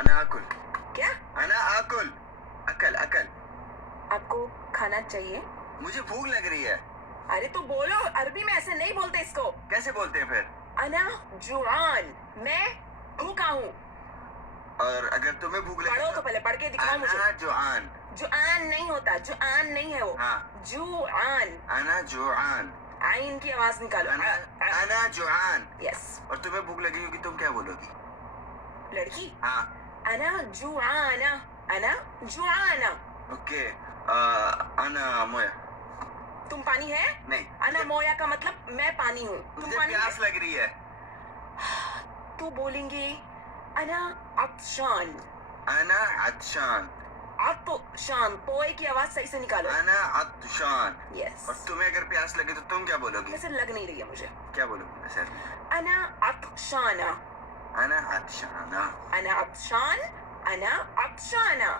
अना आकुल। क्या? अना आकुल। अकल अकल। आपको खाना चाहिए? मुझे भूख लग रही है। अरे तो बोलो, अरबी में ऐसे नहीं बोलते इसको। कैसे बोलते हैं फिर? अना जुआन, मैं भूखा हूँ। और अगर तुम्हें भूख लगे पढ़ो तो पहले, पढ़ के दिखाओ मुझे। अना जुआन। जुआन नहीं होता, जुआन नहीं है वो। हाँ। जुआन। अना जुआन। आइन की आवाज निकालो। अना जुआन। यस। और तुम्हें भूख लगी होगी, तुम क्या बोलोगी? लड़की। हाँ। अना जुआना। अना जुआना। ओके। अना मोया। तुम पानी है? नहीं। अना मोया का मतलब मैं पानी हूँ। तुम मुझे पानी प्यास है? लग रही है। तू बोलेंगे अना अतशान। अना अतशान। अतशान, पोए की आवाज सही से निकालो। अना अतशान। यस। और तुम्हें अगर प्यास लगे तो तुम क्या बोलोगी? वैसे लग नहीं रही है मुझे। क्या बोलोगी वैसे? अना अतशाना। अना अतशाना। अना अतशान। अना अतशाना।